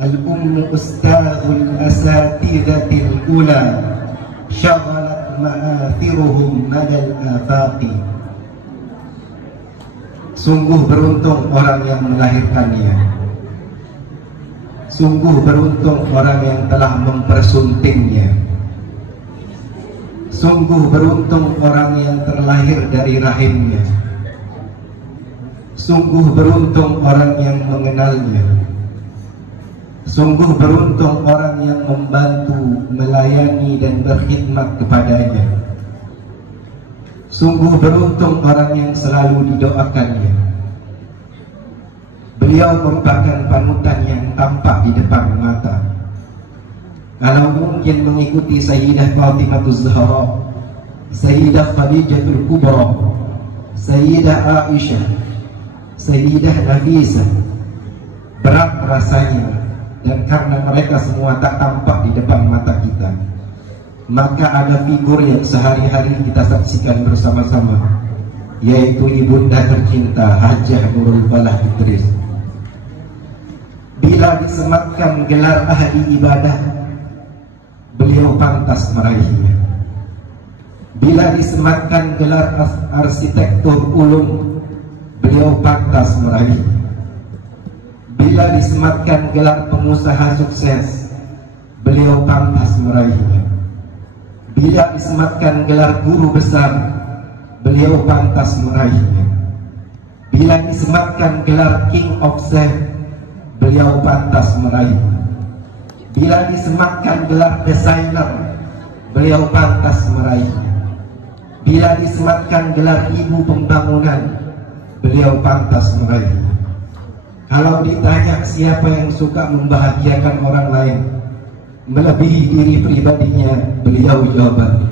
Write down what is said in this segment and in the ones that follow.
al-ummu ustadzul asatidatil ula syaghalat ma'athiruhum madal afaqi. Sungguh beruntung orang yang melahirkannya. Sungguh beruntung orang yang telah mempersuntingnya. Sungguh beruntung orang yang terlahir dari rahimnya. Sungguh beruntung orang yang mengenalnya. Sungguh beruntung orang yang membantu, melayani dan berkhidmat kepadanya. Sungguh beruntung orang yang selalu didoakannya. Beliau merupakan panutan yang tampak di depan mata. Kalau mungkin mengikuti Sayyidah Fatimatuz Zahra, Sayyidah Khadijatul Kubra, Sayyidah Aisyah, Sayyidah Nafisah, berat rasanya. Dan karena mereka semua tak tampak di depan mata kita, maka ada figur yang sehari-hari kita saksikan bersama-sama, yaitu ibunda tercinta Hajjah Nurul Falah Idris. Bila disematkan gelar ahli ibadah, beliau pantas meraihnya. Bila disematkan gelar arsitektur ulum, beliau pantas meraihnya. Bila disematkan gelar pengusaha sukses, beliau pantas meraihnya. Bila disematkan gelar guru besar, beliau pantas meraihnya. Bila disematkan gelar King of Zen, beliau pantas meraihnya. Bila disematkan gelar desainer, beliau pantas meraihnya. Bila disematkan gelar ibu pembangunan, beliau pantas meraihnya. Kalau ditanya siapa yang suka membahagiakan orang lain melebihi diri pribadinya, beliau jawabannya.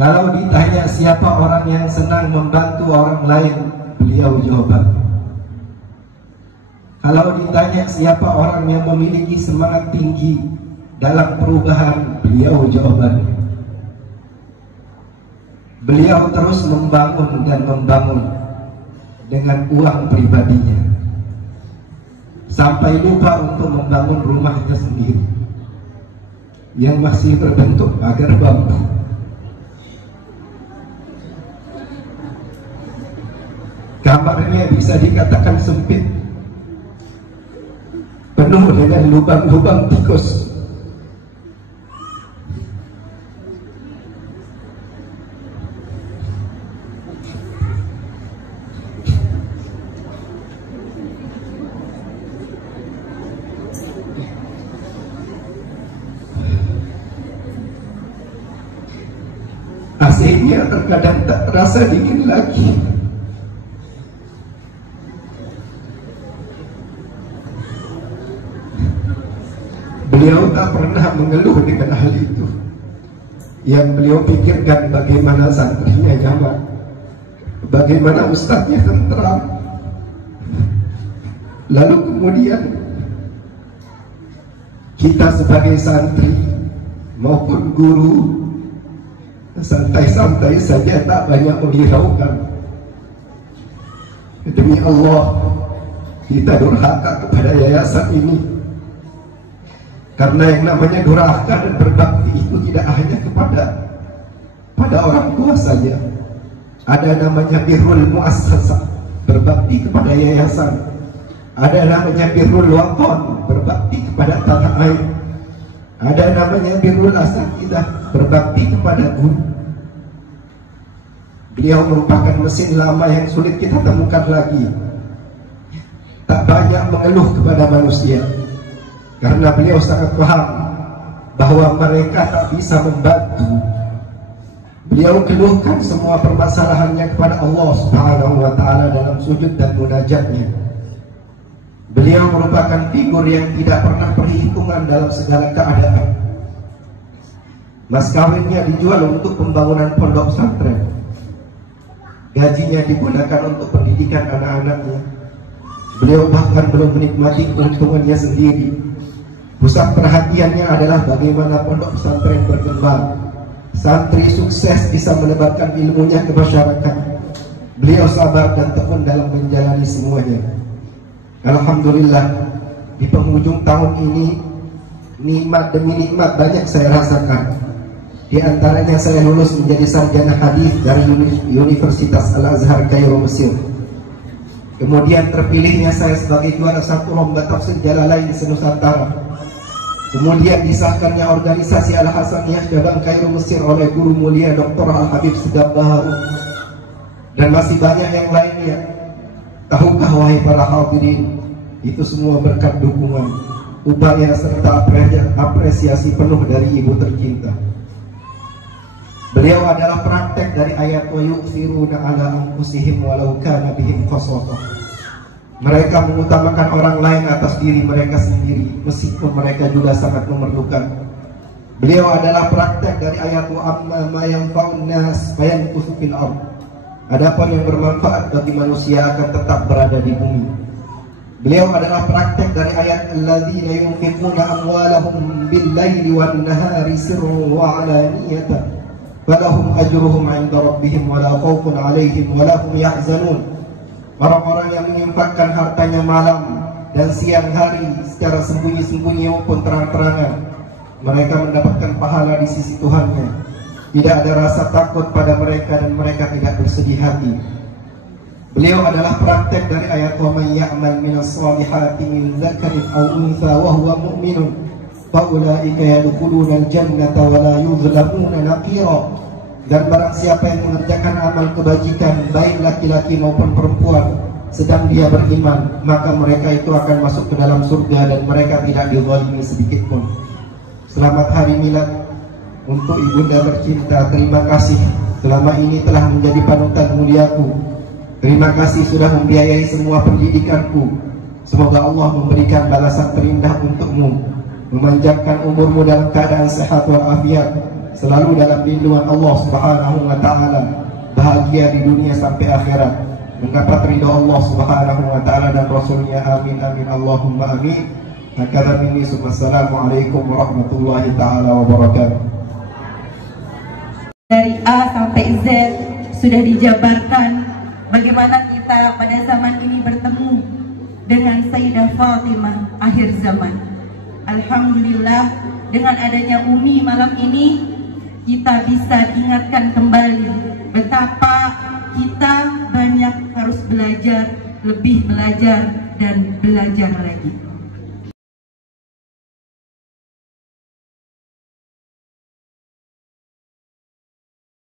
Kalau ditanya siapa orang yang senang membantu orang lain, beliau jawabannya. Kalau ditanya siapa orang yang memiliki semangat tinggi dalam perubahan, beliau jawabannya. Beliau terus membangun dan membangun dengan uang pribadinya, sampai lupa untuk membangun rumahnya sendiri yang masih berbentuk pagar bambu. Kamarnya bisa dikatakan sempit, penuh dengan lubang-lubang tikus. AC-nya terkadang tak terasa dingin lagi. Beliau tak pernah mengeluh dengan hal itu. Yang beliau pikirkan bagaimana santrinya nyaman, bagaimana ustadznya tentram. Lalu kemudian kita sebagai santri maupun guru santai-santai saja, tak banyak menghiraukan. Demi Allah, kita durhaka kepada yayasan ini. Karena yang namanya durhaka dan berbakti itu tidak hanya pada orang tua saja. Ada namanya birrul muassasah, berbakti kepada yayasan. Ada namanya birrul waqon, berbakti kepada tanah air. Ada namanya birrul asatidah, berbakti kepada guru. Beliau merupakan mesin lama yang sulit kita temukan lagi. Tak banyak mengeluh kepada manusia, karena beliau sangat paham bahwa mereka tak bisa membantu. Beliau keluhkan semua permasalahannya kepada Allah Subhanahu wa Ta'ala dalam sujud dan munajatnya. Beliau merupakan figur yang tidak pernah perhitungan dalam segala keadaan. Mas kawinnya dijual untuk pembangunan pondok pesantren, gajinya digunakan untuk pendidikan anak-anaknya. Beliau bahkan belum menikmati keuntungannya sendiri. Pusat perhatiannya adalah bagaimana pondok pesantren berkembang, santri sukses bisa menebarkan ilmunya ke masyarakat. Beliau sabar dan tekun dalam menjalani semuanya. Alhamdulillah, di penghujung tahun ini nikmat demi nikmat banyak saya rasakan. Di antaranya saya lulus menjadi sarjana hadis dari Universitas Al-Azhar Kairo, Mesir. Kemudian terpilihnya saya sebagai juara satu lomba tafsir Jalalain se-Nusantara. Kemudian disahkannya organisasi Al-Hasaniyah cabang Kairo, Mesir oleh guru mulia Dr. Al-Habib Segaf Baharu. Dan masih banyak yang lainnya. Tahukah wahai para hadirin, itu semua berkat dukungan, upaya serta apresiasi penuh dari ibu tercinta. Beliau adalah praktek dari ayat wa yu'thiruna ala anfusihim walau kana bihim khasasah. Mereka mengutamakan orang lain atas diri mereka sendiri meskipun mereka juga sangat memerlukan. Beliau adalah praktek dari ayat wa amma ma yanfa'un nas fayanqusu fil ardh. Adapun yang bermanfaat bagi manusia akan tetap berada di bumi. Beliau adalah praktek dari ayat alladzina yunfiquna amwalahum bil-laili wan-nahari sirran wa 'alaniyatan falahum ajruhum 'inda rabbihim wala khaufun 'alaihim wala hum yahzanun. Orang-orang yang menginfakkan hartanya malam dan siang hari secara sembunyi-sembunyi maupun terang-terangan, mereka mendapatkan pahala di sisi Tuhannya. Tidak ada rasa takut pada mereka dan mereka tidak bersedih hati. Beliau adalah praktek dari ayat wa may ya'mal minas solihati min dzakarin aw untha wa huwa mu'minun fa ulaika yadkhuluna al-jannata wa la yuzlamuna naqira. Dan barang siapa yang mengerjakan amal kebajikan baik laki-laki maupun perempuan sedang dia beriman, maka mereka itu akan masuk ke dalam surga dan mereka tidak dizalimi sedikit pun. Selamat hari milad untuk ibunda tercinta. Terima kasih selama ini telah menjadi panutan muliaku. Terima kasih sudah membiayai semua pendidikanku. Semoga Allah memberikan balasan terindah untukmu, memanjangkan umurmu dalam keadaan sehat walafiat, selalu dalam lindungan Allah Subhanahu wa taala, bahagia di dunia sampai akhirat, mendapat ridha Allah Subhanahu wa taala dan Rasulnya. Amin amin Allahumma amin. Hakadha minni Assalamualaikum warahmatullahi taala wabarakatuh. Dari A sampai Z sudah dijabarkan bagaimana kita pada zaman ini bertemu dengan Sayyidah Fatimah akhir zaman. Alhamdulillah, dengan adanya Umi malam ini kita bisa diingatkan kembali betapa kita banyak harus belajar, lebih belajar dan belajar lagi.